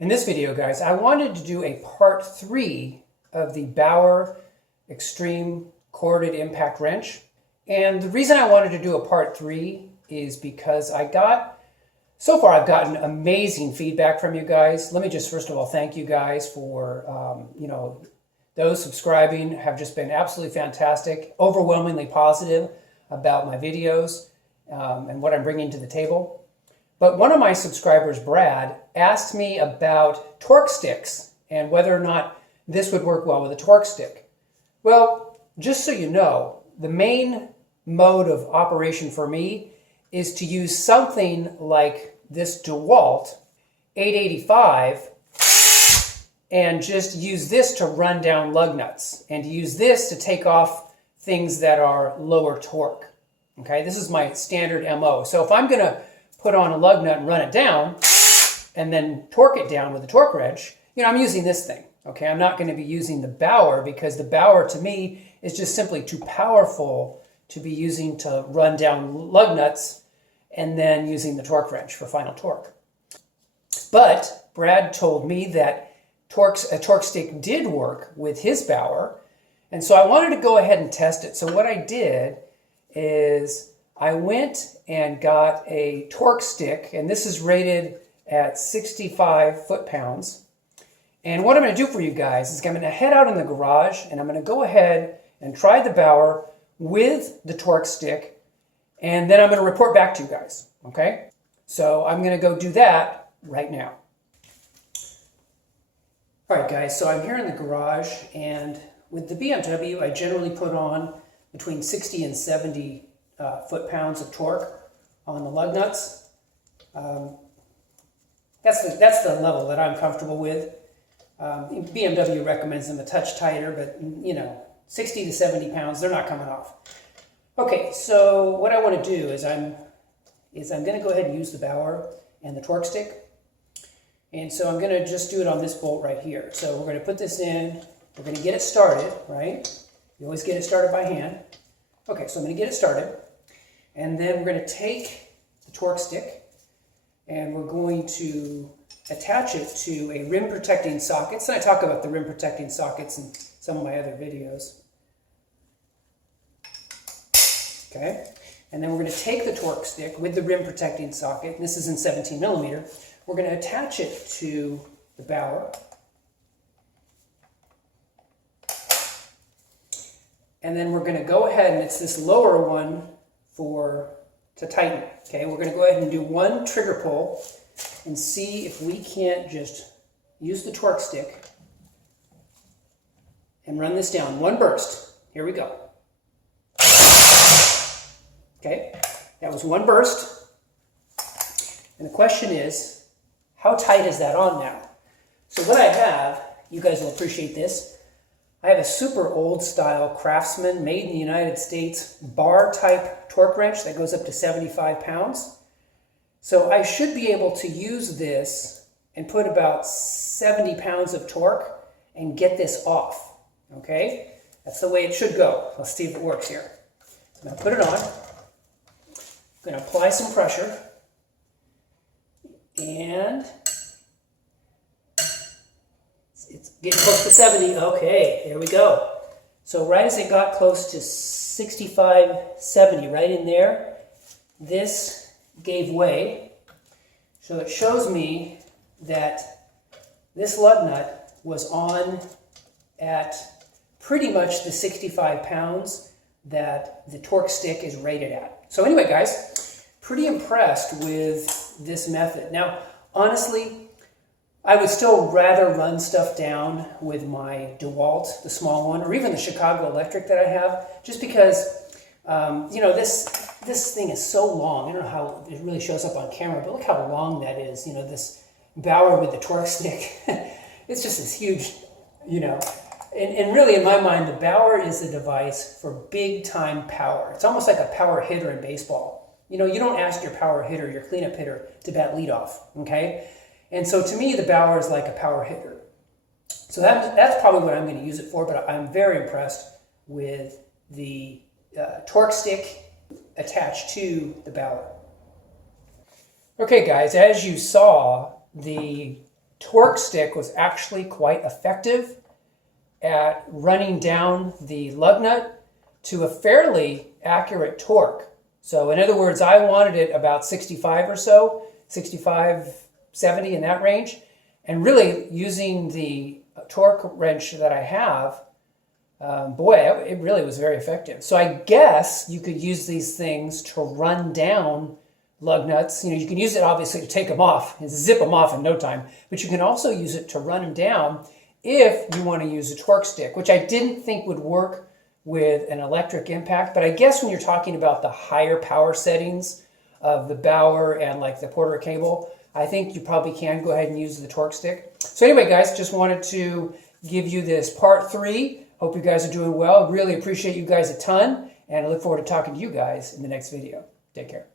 In this video, guys, I wanted to do a part 3 of the Bauer Extreme Corded Impact Wrench. And the reason I wanted to do a part 3 is because so far I've gotten amazing feedback from you guys. Let me just first of all thank you guys for, those subscribing have just been absolutely fantastic, overwhelmingly positive about my videos and what I'm bringing to the table. But one of my subscribers, Brad, asked me about torque sticks and whether or not this would work well with a torque stick. Well, just so you know, the main mode of operation for me is to use something like this DeWalt 885 and just use this to run down lug nuts and to use this to take off things that are lower torque. Okay, this is my standard MO. So if I'm going to put on a lug nut and run it down and then torque it down with a torque wrench, I'm using this thing. Okay, I'm not going to be using the Bauer because the Bauer to me is just simply too powerful to be using to run down lug nuts and then using the torque wrench for final torque. But Brad told me that a torque stick did work with his Bauer, and so I wanted to go ahead and test it. So what I did is I went and got a torque stick, and this is rated at 65 foot-pounds. And what I'm going to do for you guys is I'm going to head out in the garage, and I'm going to go ahead and try the Bauer with the torque stick, and then I'm going to report back to you guys, okay? So I'm going to go do that right now. All right, guys, so I'm here in the garage, and with the BMW, I generally put on between 60 and 70 foot-pounds of torque on the lug nuts. That's the level that I'm comfortable with. BMW recommends them a touch tighter, but 60 to 70 pounds, they're not coming off. Okay, so what I want to do is I'm going to go ahead and use the Bauer and the torque stick. And so I'm going to just do it on this bolt right here. So we're going to put this in. We're going to get it started, right? You always get it started by hand. Okay, so I'm going to get it started. And then we're going to take the torque stick and we're going to attach it to a rim protecting sockets. And I talk about the rim protecting sockets in some of my other videos. Okay, and then we're going to take the torque stick with the rim protecting socket, and this is in 17 millimeter. We're going to attach it to the Bauer. And then we're going to go ahead, and it's this lower one to tighten. Okay, we're going to go ahead and do one trigger pull and see if we can't just use the torque stick and run this down. One burst. Here we go. Okay, that was one burst. And the question is, how tight is that on now? So what I have, you guys will appreciate this, I have a super old style Craftsman made in the United States bar type torque wrench that goes up to 75 pounds. So I should be able to use this and put about 70 pounds of torque and get this off. Okay, that's the way it should go. Let's see if it works here. I'm going to put it on. I'm going to apply some pressure. And it's getting close to 70. Okay, there we go. So right as it got close to 65, 70, right in there, this gave way. So it shows me that this lug nut was on at pretty much the 65 pounds that the torque stick is rated at. So anyway, guys, pretty impressed with this method. Now, honestly, I would still rather run stuff down with my DeWalt, the small one, or even the Chicago Electric that I have, just because, this thing is so long. I don't know how it really shows up on camera, but look how long that is. This Bauer with the torque stick. It's just this huge, And really, in my mind, the Bauer is a device for big-time power. It's almost like a power hitter in baseball. You don't ask your power hitter, your cleanup hitter, to bat leadoff, okay? And so to me, the Bauer is like a power hitter. So that's probably what I'm going to use it for, but I'm very impressed with the torque stick attached to the Bauer. Okay, guys, as you saw, the torque stick was actually quite effective at running down the lug nut to a fairly accurate torque. So in other words, I wanted it about 65 or so, 65, 70 in that range. And really using the torque wrench that I have, boy, it really was very effective. So I guess you could use these things to run down lug nuts. You know, you can use it obviously to take them off and zip them off in no time, but you can also use it to run them down if you want to use a torque stick, which I didn't think would work with an electric impact. But I guess when you're talking about the higher power settings of the Bauer and like the Porter cable, I think you probably can go ahead and use the torque stick. So anyway, guys, just wanted to give you this part 3. Hope you guys are doing well. Really appreciate you guys a ton, and I look forward to talking to you guys in the next video. Take care.